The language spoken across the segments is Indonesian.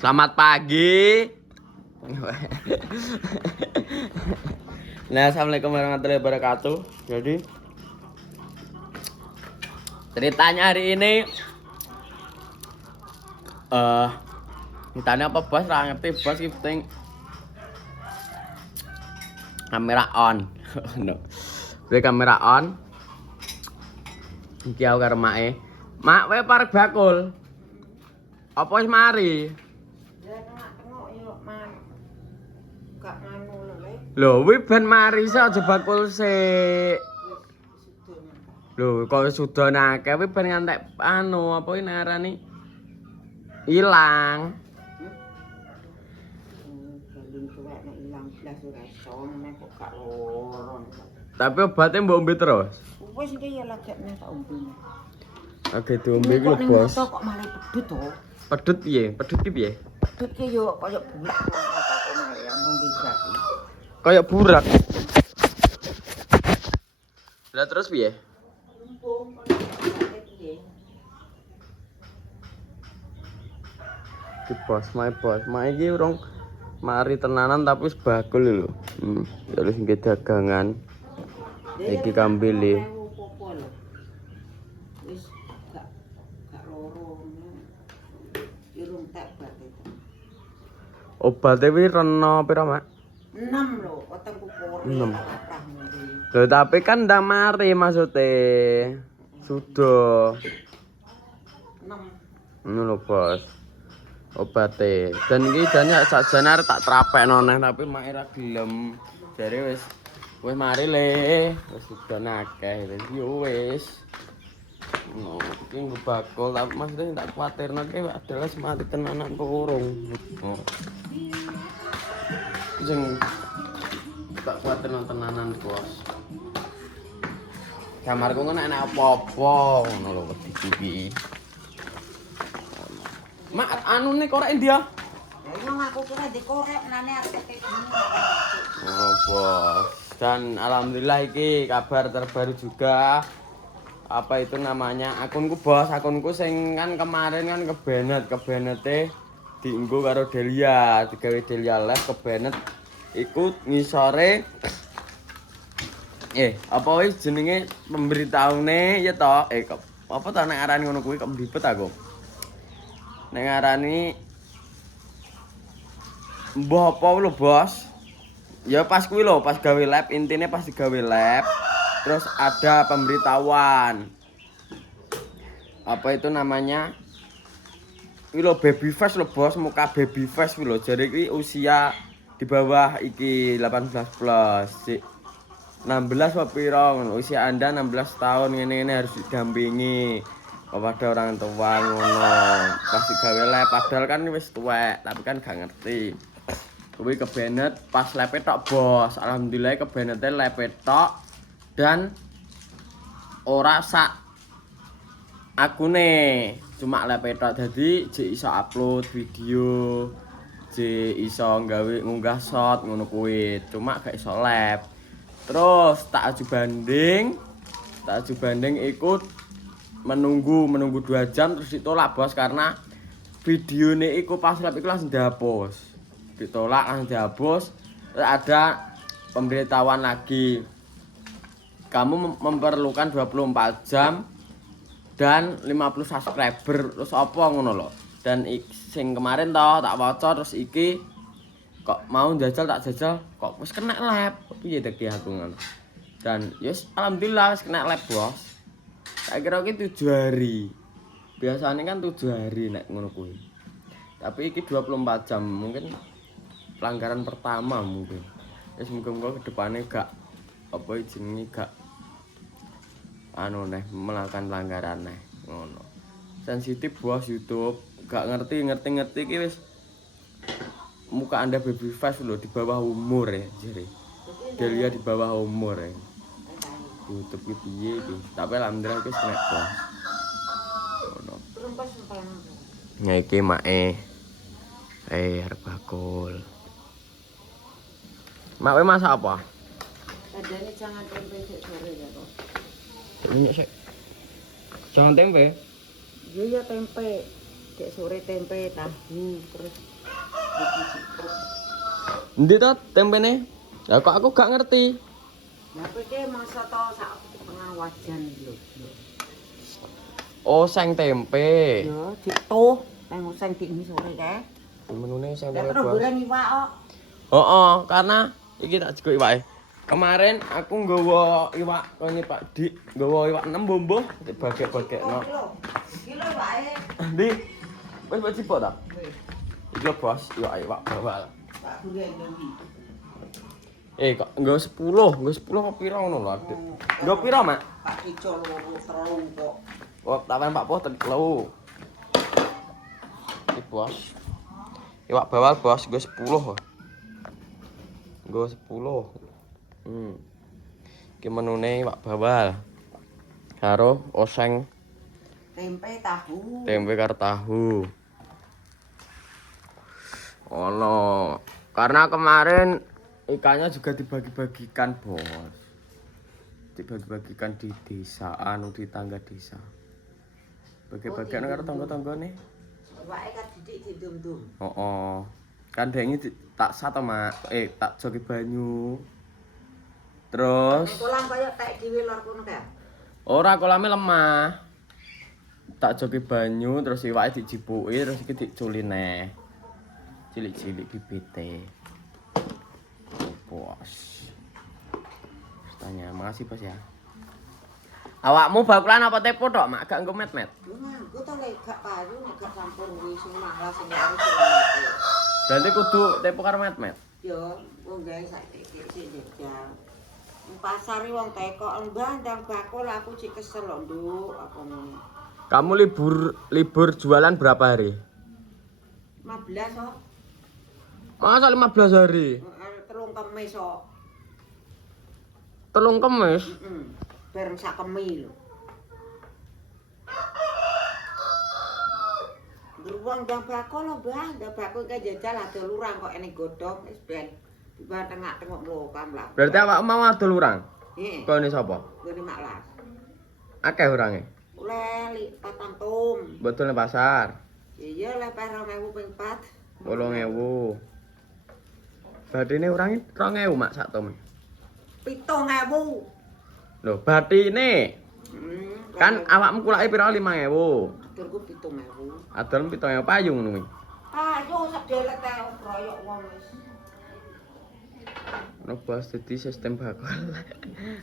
Selamat pagi. Nah, assalamualaikum warahmatullahi wabarakatuh. Jadi ceritanya hari ini ditanya apa bos? Ra ngerti bos iki penting kamera on. No. Gue kamera on. Iki aku karo make. Mak, kowe parek bakul. Apa wis mari? Ya tengok yo man. Gak nganu lho. Lho, kuwi ben mari sik aja bakul sik. Lho, kok sudah akeh kuwi ben ngantek anu apa iki narani? Ilang. Galung tuwek nek ilang blas ora iso nek kok gak loron. Tapi obatnya mbok ombe terus. Wis iki ya lagi nek tak ombe. Oke, diombe iki lho, Bos. Kok malah pedut to? Pedut piye? Pedut ki piye? Pedut ki yo koyo bulak kok malah ya ngombe gratis. Kayak burak. Lah terus piye? Lumpung kono piye? Ki bos, mae iki urung mari tenanan tapi wis bakul lho. Ya wis nggih dagangan. Iki kambile. Wis gak loro. Irung tak bate. Obate kuwi rena pira, Mak? 6 lho, wetengku pore. 6. Lho tapi kan ndang mari maksude. Sudah. 6. Ngono lho, Bos. Obate. Dan iki jane sakjane arep tak trapekno neh tapi mak ora gelem. Jare wis mari le. Wis sudah akeh wis yo wis. No, iki bakul tapi maksudnya tak kuwatirno ki adalah mati tenanan kok urung. Sing tak kuwatirno tenanan, Bos. Kamarku kan enak apa-apa ngono lho wedi iki. Mak anu nih korek dia. Ya aku kira dikorek nane arep kene. Oh, Bos. Dan alhamdulillah iki kabar terbaru juga. Apa itu namanya? Akunku, Bos. Akunku sing kan kemarin kan kebenete dienggo karo Delia, digawe Delia live kebenet ikut ngisore apa wis jenenge pemberitaune ya toh apa ta nek arani ngono kuwi kok mbibet aku. Nek ngarani mbah apa lho, Bos? Ya pas kuwi lho, pas gawe lab, intine pas digawe lab, terus ada pemberitahuan. Apa itu namanya? Kuwi lho baby face lho, Bos, muka baby face kuwi lho. Jadi kuwi usia di bawah iki 18 plus. 16 apa pira ngono. Usia Anda 16 tahun ngene-ngene harus didampingi kepada orang tua ngono. Pas digawe lab padahal kan wis tuwek, tapi kan gak ngerti. Kuwi kebenet pas lab tok, Bos. Alhamdulillah kebenete lab tok dan ora sak akune, cuma lab tok dadi jek iso upload video, jek iso gawe ngunggah shot ngono kuwi. Cuma gak iso lab. Terus tak aju banding ikut menunggu 2 jam terus ditolak, Bos, karena videone iku pas lab iku langsung dihapus. Ditolak langsung dihapus. Terus ada pemberitahuan lagi. Kamu memerlukan 24 jam dan 50 subscriber. Terus apa ngono lho. Dan sing kemarin toh tak waca terus iki kok mau jajal tak jajal kok wis kena lab. Piye dek aku ngono. Dan yes alhamdulillah wis kena lab, Bos. Tak kira iki 7 hari. Biasanya kan 7 hari nek ngono kuwi. Tapi iki 24 jam mungkin pelanggaran pertama mungkin. Wis muga-muga kedepane gak apa jenenge gak anu neh melakukan pelanggaran neh ngono. Sensitif, Bos, YouTube. Gak ngerti iki wis muka Anda baby face lho di bawah umur ya, jere. Delia di bawah umur ya. YouTube iki piye iki? Tapi alhamdulillah wis kena, Bos. Ngono. Ya iki mae. Arep bakul. Mak kowe masak apa? Adane jangan tempe sik sore ya kok. Ini sik. Jangan tempe. Iya tempe. Dek sore tempe tahu terus iki cipruk. Endi to tempene? Lah kok aku gak ngerti. Lah kowe iki masa to sak tengah wajan lho. Oseng tempe. Yo dituh nang oseng dini sore kae. Menune sing Lah tempe terus bos. goreng iwak kok. Heeh, karena iki tak jeko iwake. Kemarin aku nggawa iwak kene Pak Dik, nggawa iwak 6 bombo dibagek-bagekno. Kilo wae. Ndi? Wis mbok cipok ta? Iki lho bos, iwak bawal. Pak goreng ndi? Kok nggo 10, nggo 10 kok pira ngono lho, Dik. Nggo pira, Mak? Pak Ico loro telu kok. Oh, tawen Pak Poh telu. Iki bos. Iwak bawal bos, nggo 10. Nggo 10. Iki menune iwak bawal. Karo oseng Tempe tahu. tempe karo tahu. Ono. Karena kemarin ikannya juga dibagi-bagikan, Bos. Dibagi-bagikan di desa, di tangga desa. Bagi-bagian karo tangga-tanggane. Iwake kan didik didum-dum. Oh. Kan dengi tak satu, Mak. Tak joki banyu. Terus Kolam kaya tek dhewe lor kono kae. ora kolame lemah. Tak joki banyu terus iwake dijipuki terus iki diculi neh. Cilik-cilik bibite. Bos. Tanya, makasih Bos ya. Awakmu bakulan apa tepo tok, Mak? Gak nggo met-met. Nganggo to lek gak payu nek gak campur wis sing malas sing harus sing. Berarti kudu tepo karo met-met. Yo, wong gawe saiki sik jejal. Ning pasar iki wong teko mbah ndang bakul aku sik kesel lho, Nduk, aku ngono. Kamu libur jualan berapa hari? 15 kok. Masa 15 hari? Telung kemis kok. Telung kemis? Heeh. Bareng sak kemi lho. Beruang ndang bakul lho, Mbah. Ndang bakul kae jajal ada lurang kok ene godhong wis ben. Tiba tengah-tengok lokam lah. Berarti awak mau adol urang? Heeh. Kok ini sapa? Gone maklas. Akeh urange. Oleh patang tum. Betul ning pasar. Iya lah 2000 ping 4. 8.000. Batine urange 2.000 Mak sak tom. 7000. Lho, batine. Kan awakmu kulake pira 5.000. Durku 7000. Adol 7.000 payung ngono kuwi. Ayo sak delet ae kroyok wong wis. Ono bos dadi sistem bakul.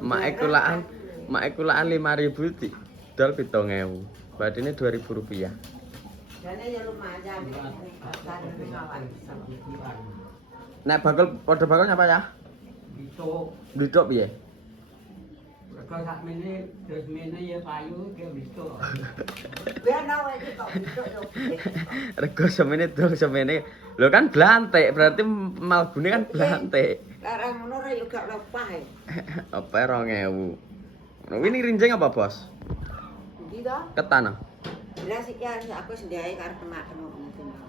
Mak kulaan 5.000 di dol 7.000. Batine 2.000 rupiah. Jane ya lumayan nek awak. Nek bakul padha bakul nyapa ya? Bisa. Blidok piye? Kalau sak mene, terus mene ya payu ke bisa. Ben awe iki kok bidok yo. Rego semene dong semene. Lho kan blantik, berarti malbune kan blantik. Larang ngono ra yo gak lepah e. Apa 2.000. Ngono ini rinjing apa, Bos? Ndi to? Ketan. Beras iki arep aku sendae karo temak-temak ngono.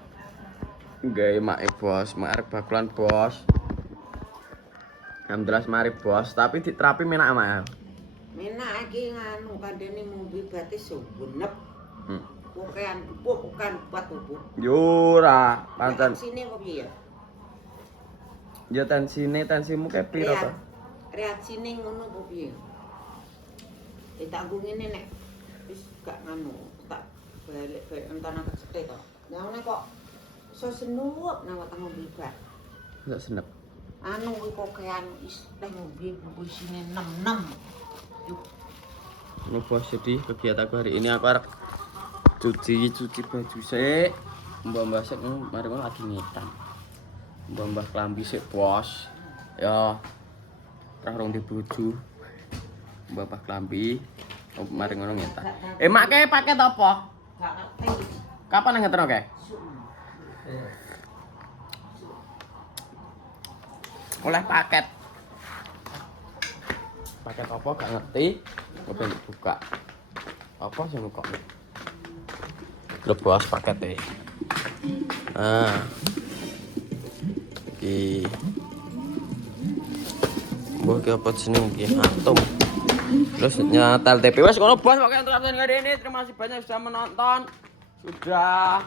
Gawe make Bos, mak arep bakulan Bos. Alhamdulillah mari Bos, tapi diterapi menak amal. Menak iki nganu kandhane mumbi batis suwenep. Hmm. Bukan bukan buat tubuh. Yo ora, pancen. Sini kok piye? Ya tensimu kayak piro to? Reaksine ngono kok piye? Tak nggo ngene nek wis gak nganu, tak balik entana kecetek kok. Lah ngene kok iso senuwuk nang weteng ngombe bat. Enggak senep. Anu kuwi kok kean is teh ngombe isine 6. Ini Bos, jadi kegiatanku hari ini aku harap cuci baju sik. Mbah sik mari ngono lagi ngetan. Mbah klambi sik Bos. Ya. Rong di bojo. Mbah klambi. Mari ngono ngetan. Mak kae paket apa? Gak ngerti. Kapan ngeteno kae? Oleh paket. Paket apa gak ngerti. Kepen buka. Apa sing kok? Lho Bos paket e. Iki. Mbok ki apa jeneng iki? Atom. Terus nyetel TP. Wes kono Bos, pokoke untuk hari ini. Terima kasih banyak sudah menonton. Sudah.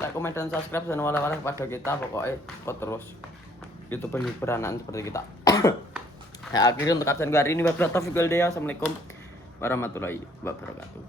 Like, komen dan subscribe dan wala-wala kepada kita pokoknya ikut terus. YouTube beranak seperti kita. Ya akhirnya untuk kajian hari ini wabillahi taufiq wal hidayah. Assalamualaikum warahmatullahi wabarakatuh.